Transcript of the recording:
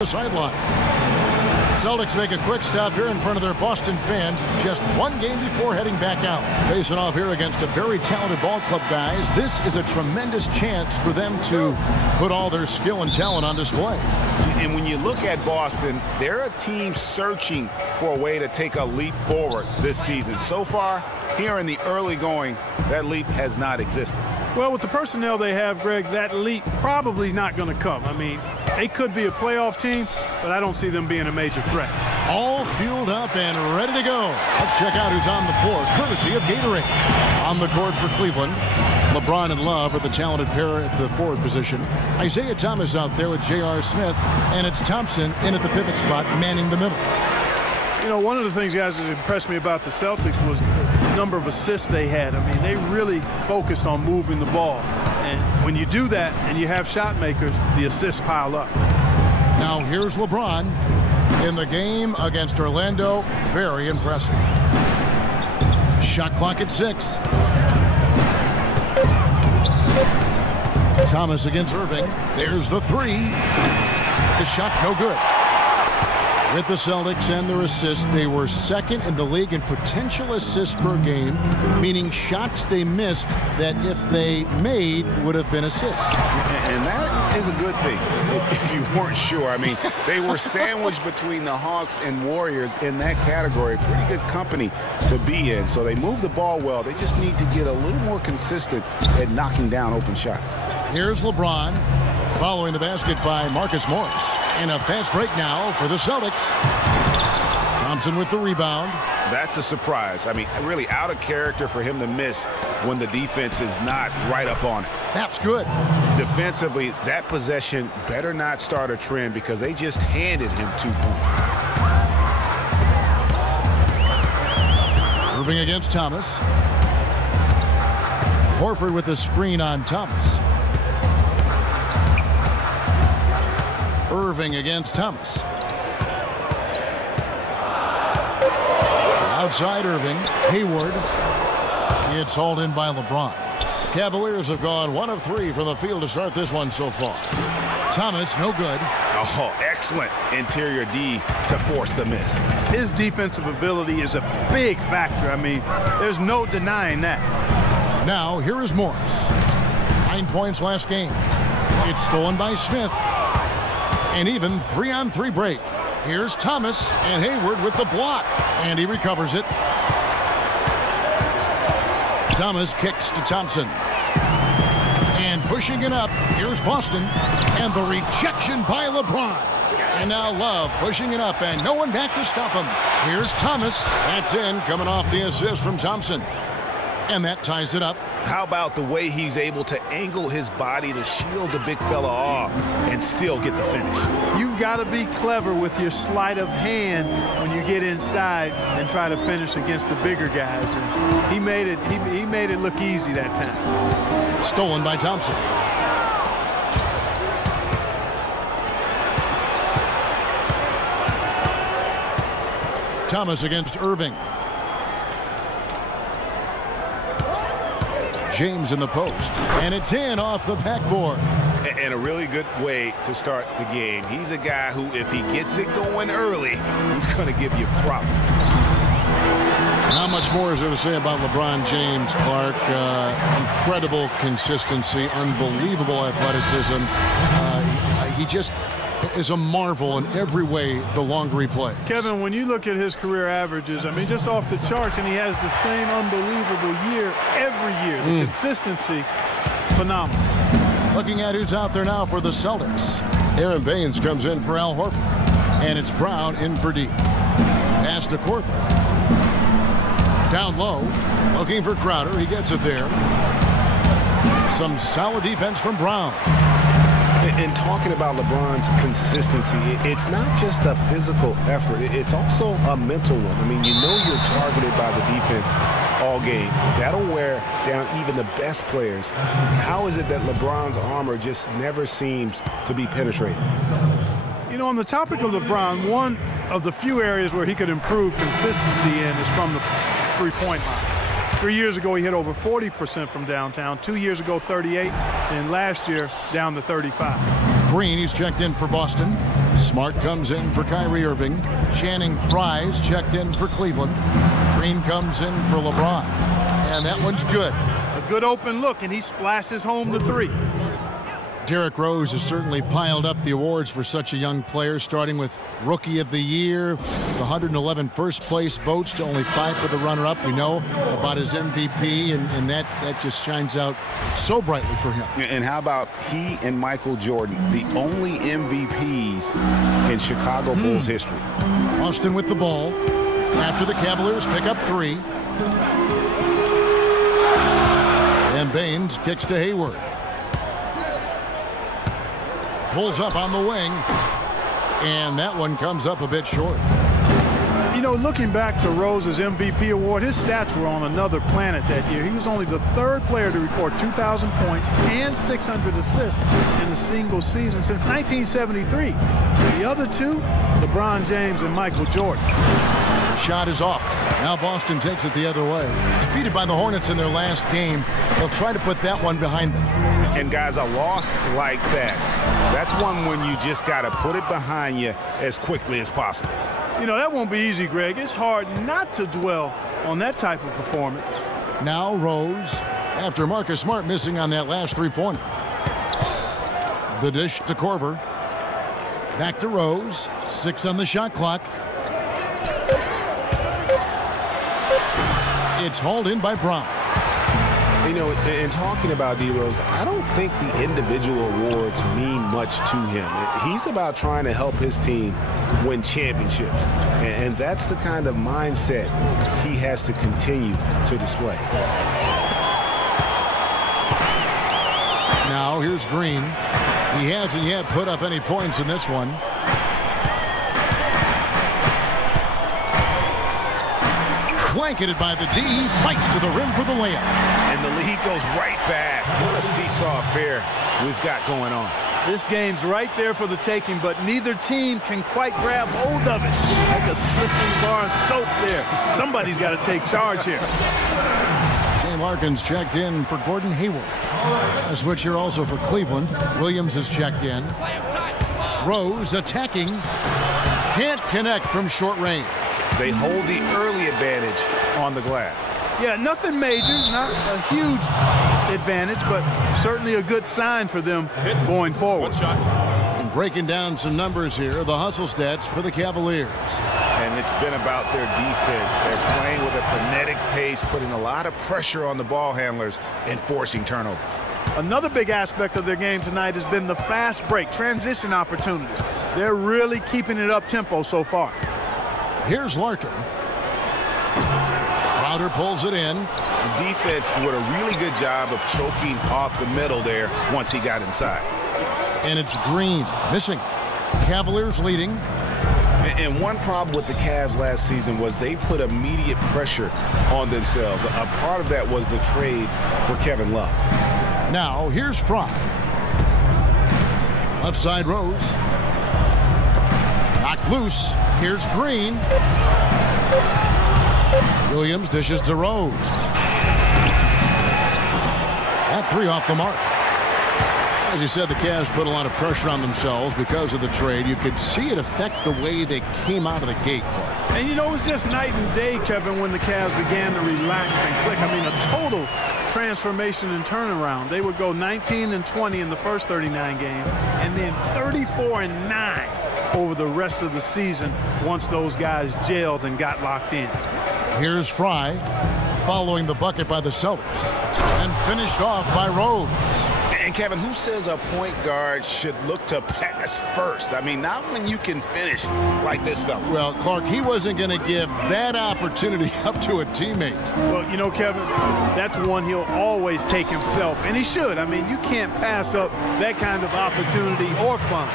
The sideline. Celtics make a quick stop here in front of their Boston fans just one game before heading back out. Facing off here against a very talented ball club, guys. This is a tremendous chance for them to put all their skill and talent on display. And when you look at Boston, they're a team searching for a way to take a leap forward this season. So far, here in the early going, that leap has not existed. Well, with the personnel they have, Greg, that leap probably not going to come. I mean, they could be a playoff team, but I don't see them being a major threat. All fueled up and ready to go. Let's check out who's on the floor, courtesy of Gatorade. On the court for Cleveland, LeBron and Love are the talented pair at the forward position. Isaiah Thomas out there with J.R. Smith, and it's Thompson in at the pivot spot, manning the middle. You know, one of the things, guys, that impressed me about the Celtics was the number of assists they had. I mean, they really focused on moving the ball. And when you do that and you have shot makers, the assists pile up. Now here's LeBron in the game against Orlando. Very impressive. Shot clock at 6. Thomas against Irving. There's the 3. The shot no good. With the Celtics and their assists, they were second in the league in potential assists per game, meaning shots they missed that if they made would have been assists. And that is a good thing, if you weren't sure. I mean, they were sandwiched between the Hawks and Warriors in that category. Pretty good company to be in. So they move the ball well. They just need to get a little more consistent at knocking down open shots. Here's LeBron following the basket by Marcus Morris. And a fast break now for the Celtics. Thompson with the rebound. That's a surprise. I mean, really out of character for him to miss when the defense is not right up on it. That's good. Defensively, that possession better not start a trend because they just handed him 2 points. Irving against Thomas. Horford with the screen on Thomas. Irving against Thomas. Outside Irving. Hayward. It's hauled in by LeBron. Cavaliers have gone 1 of 3 from the field to start this one so far. Thomas, no good. Oh, excellent interior D to force the miss. His defensive ability is a big factor. I mean, there's no denying that. Now, here is Morris. 9 points last game. It's stolen by Smith. An even 3-on-3 break. Here's Thomas and Hayward with the block. And he recovers it. Thomas kicks to Thompson. And pushing it up, here's Boston. And the rejection by LeBron. And now Love pushing it up and no one back to stop him. Here's Thomas. That's in, coming off the assist from Thompson. And that ties it up. How about the way he's able to angle his body to shield the big fella off and still get the finish? You've got to be clever with your sleight of hand when you get inside and try to finish against the bigger guys. And he made it look easy that time. Stolen by Thompson. Thomas against Irving. James in the post. And it's in off the backboard. And a really good way to start the game. He's a guy who, if he gets it going early, he's going to give you problems. How much more is there to say about LeBron James, Clark? Incredible consistency, unbelievable athleticism. He just is a marvel in every way the longer he plays. Kevin, when you look at his career averages, I mean, just off the charts, and he has the same unbelievable year every year. The consistency, phenomenal. Looking at who's out there now for the Celtics. Aaron Baines comes in for Al Horford. And it's Brown in for D. Pass to Corver. Down low, looking for Crowder. He gets it there. Some solid defense from Brown. And talking about LeBron's consistency, it's not just a physical effort. It's also a mental one. I mean, you know you're targeted by the defense all game. That'll wear down even the best players. How is it that LeBron's armor just never seems to be penetrated? You know, on the topic of LeBron, one of the few areas where he could improve consistency in is from the three-point line. 3 years ago, he hit over 40% from downtown. 2 years ago, 38, and last year, down to 35. Green, he's checked in for Boston. Smart comes in for Kyrie Irving. Channing Frye's checked in for Cleveland. Green comes in for LeBron. And that one's good. A good open look, and he splashes home the three. Derrick Rose has certainly piled up the awards for such a young player, starting with Rookie of the Year, the 111 first-place votes to only 5 for the runner-up. We know about his MVP, and that just shines out so brightly for him. And how about he and Michael Jordan, the only MVPs in Chicago Bulls history? Austin with the ball after the Cavaliers pick up 3. And Baines kicks to Hayward. Pulls up on the wing, and that one comes up a bit short. You know, looking back to Rose's MVP award, his stats were on another planet that year. He was only the 3rd player to record 2,000 points and 600 assists in a single season since 1973. The other two, LeBron James and Michael Jordan. The shot is off. Now Boston takes it the other way. Defeated by the Hornets in their last game, they'll try to put that one behind them. And guys, a loss like that, that's one when you just got to put it behind you as quickly as possible. You know, that won't be easy, Greg. It's hard not to dwell on that type of performance. Now Rose, after Marcus Smart missing on that last 3-pointer. The dish to Korver. Back to Rose. 6 on the shot clock. It's hauled in by Brown. You know, in talking about D. Rose, I don't think the individual awards mean much to him. He's about trying to help his team win championships. And that's the kind of mindset he has to continue to display. Now here's Green. He hasn't yet put up any points in this one. Blanketed by the D, fights to the rim for the layup. And the lead goes right back. What a seesaw affair we've got going on. This game's right there for the taking, but neither team can quite grab hold of it. Like a slippery bar of soap there. Somebody's got to take charge here. Shane Larkin's checked in for Gordon Hayward. A switch here also for Cleveland. Williams is checked in. Rose attacking. Can't connect from short range. They hold the early advantage on the glass. Yeah, nothing major, not a huge advantage, but certainly a good sign for them going forward. And breaking down some numbers here, the hustle stats for the Cavaliers. And it's been about their defense. They're playing with a frenetic pace, putting a lot of pressure on the ball handlers and forcing turnovers. Another big aspect of their game tonight has been the fast break, transition opportunity. They're really keeping it up-tempo so far. Here's Larkin. Crowder pulls it in. The defense did a really good job of choking off the middle there once he got inside. And it's Green missing. Cavaliers leading. And one problem with the Cavs last season was they put immediate pressure on themselves. A part of that was the trade for Kevin Love. Now here's Fry. Left side Rose. Knocked loose. Here's Green. Williams dishes to Rose. That 3 off the mark. As you said, the Cavs put a lot of pressure on themselves because of the trade. You could see it affect the way they came out of the gate, Clark. And you know, it was just night and day, Kevin, when the Cavs began to relax and click. I mean, a total transformation and turnaround. They would go 19-20 in the first 39 games, and then 34-9 over the rest of the season once those guys gelled and got locked in. Here's Fry following the bucket by the Celtics and finished off by Rose. And Kevin, who says a point guard should look to pass first? I mean, not when you can finish like this fella. Well, Clark, he wasn't going to give that opportunity up to a teammate. Well, you know, Kevin, that's one he'll always take himself, and he should. I mean, you can't pass up that kind of opportunity or fun.